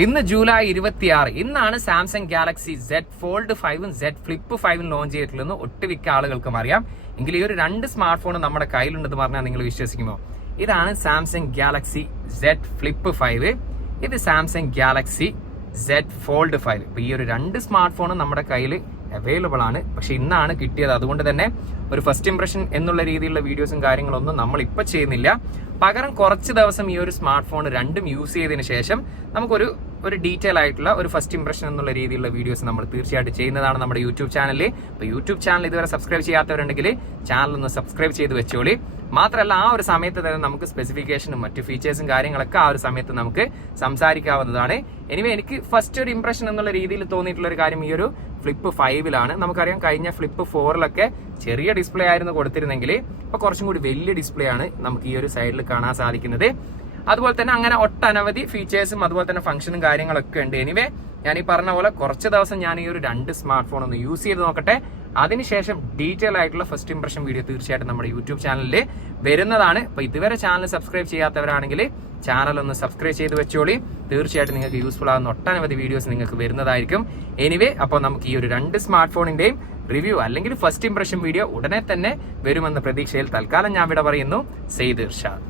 ഇന്ന് ജൂലൈ 26. ഇന്നാണ് Samsung Galaxy Z fold 5ഉം Z ഫ്ലിപ്പ് 5ഉം ലോഞ്ച് ചെയ്തിട്ടുള്ളതെന്ന് ഒട്ടുമിക്ക ആളുകൾക്കും അറിയാം. എങ്കിൽ ഈ ഒരു രണ്ട് സ്മാർട്ട് ഫോൺ നമ്മുടെ കയ്യിലുണ്ടെന്ന് പറഞ്ഞാൽ നിങ്ങൾ വിശ്വസിക്കുമോ? ഇതാണ് സാംസങ് ഗാലക്സി Z ഫ്ലിപ്പ് 5, ഇത് സാംസങ് ഗാലക്സി Z ഫോൾഡ് 5. ഇപ്പൊ ഈ ഒരു രണ്ട് സ്മാർട്ട് ഫോണും നമ്മുടെ കയ്യിൽ അവൈലബിൾ ആണ്. പക്ഷെ ഇന്നാണ് കിട്ടിയത്. അതുകൊണ്ട് തന്നെ ഒരു ഫസ്റ്റ് ഇംപ്രഷൻ എന്നുള്ള രീതിയിലുള്ള വീഡിയോസും കാര്യങ്ങളൊന്നും നമ്മൾ ഇപ്പൊ ചെയ്യുന്നില്ല. പകരം കുറച്ച് ദിവസം ഈ ഒരു സ്മാർട്ട് ഫോൺ രണ്ടും യൂസ് ചെയ്തതിന് ശേഷം നമുക്കൊരു ഡീറ്റെയിൽ ആയിട്ടുള്ള ഒരു ഫസ്റ്റ് ഇംപ്രഷൻ എന്നുള്ള രീതിയിലുള്ള വീഡിയോസ് നമ്മൾ തീർച്ചയായിട്ടും ചെയ്യുന്നതാണ് നമ്മുടെ യൂട്യൂബ് ചാനലിൽ. അപ്പോൾ യൂട്യൂബ് ചാനൽ ഇതുവരെ സബ്സ്ക്രൈബ് ചെയ്യാത്തവരുണ്ടെങ്കിൽ ചാനൽ ഒന്ന് സബ്സ്ക്രൈബ് ചെയ്ത് വെച്ചോളി. മാത്രമല്ല ആ ഒരു സമയത്ത് തന്നെ നമുക്ക് സ്പെസിഫിക്കേഷനും മറ്റു ഫീച്ചേഴ്സും കാര്യങ്ങളൊക്കെ ആ ഒരു സമയത്ത് നമുക്ക് സംസാരിക്കാവുന്നതാണ്. എനിവേ എനിക്ക് ഫസ്റ്റ് ഒരു ഇംപ്രഷൻ എന്നുള്ള രീതിയിൽ തോന്നിയിട്ടുള്ള ഒരു കാര്യം ഈ ഒരു ഫ്ലിപ്പ് 5ലാണ്. നമുക്കറിയാം കഴിഞ്ഞ ഫ്ലിപ്പ് 4ലൊക്കെ ചെറിയ ഡിസ്പ്ലേ ആയിരുന്നു കൊടുത്തിരുന്നെങ്കിൽ ഇപ്പൊ കുറച്ചും കൂടി വലിയ ഡിസ്പ്ലേ ആണ് നമുക്ക് ഈ ഒരു സൈഡിൽ കാണാൻ സാധിക്കുന്നത്. അതുപോലെ തന്നെ അങ്ങനെ ഒട്ടനവധി ഫീച്ചേഴ്സും അതുപോലെ തന്നെ ഫംഗ്ഷനും കാര്യങ്ങളൊക്കെ ഉണ്ട്. എനിവേ ഞാൻ ഈ പറഞ്ഞ പോലെ കുറച്ച് ദിവസം ഞാൻ ഈ ഒരു രണ്ട് സ്മാർട്ട് ഫോൺ ഒന്ന് യൂസ് ചെയ്ത് നോക്കട്ടെ. അതിനുശേഷം ഡീറ്റെയിൽ ആയിട്ടുള്ള ഫസ്റ്റ് ഇംപ്രഷൻ വീഡിയോ തീർച്ചയായിട്ടും നമ്മുടെ യൂട്യൂബ് ചാനലിൽ വരുന്നതാണ്. അപ്പൊ ഇതുവരെ ചാനൽ സബ്സ്ക്രൈബ് ചെയ്യാത്തവരാണെങ്കിൽ ചാനൽ ഒന്ന് സബ്സ്ക്രൈബ് ചെയ്ത് വെച്ചോളി. തീർച്ചയായിട്ടും നിങ്ങൾക്ക് യൂസ്ഫുൾ ആകുന്ന ഒട്ടനവധി വീഡിയോസ് നിങ്ങൾക്ക് വരുന്നതായിരിക്കും. എനിവേ അപ്പോൾ നമുക്ക് ഈ ഒരു രണ്ട് സ്മാർട്ട് ഫോണിന്റെയും റിവ്യൂ അല്ലെങ്കിൽ ഫസ്റ്റ് ഇംപ്രഷൻ വീഡിയോ ഉടനെ തന്നെ വരുമെന്ന പ്രതീക്ഷയിൽ തൽക്കാലം ഞാൻ ഇവിടെ പറയുന്നു. സെയ്ദ് ഇർഷാദ്.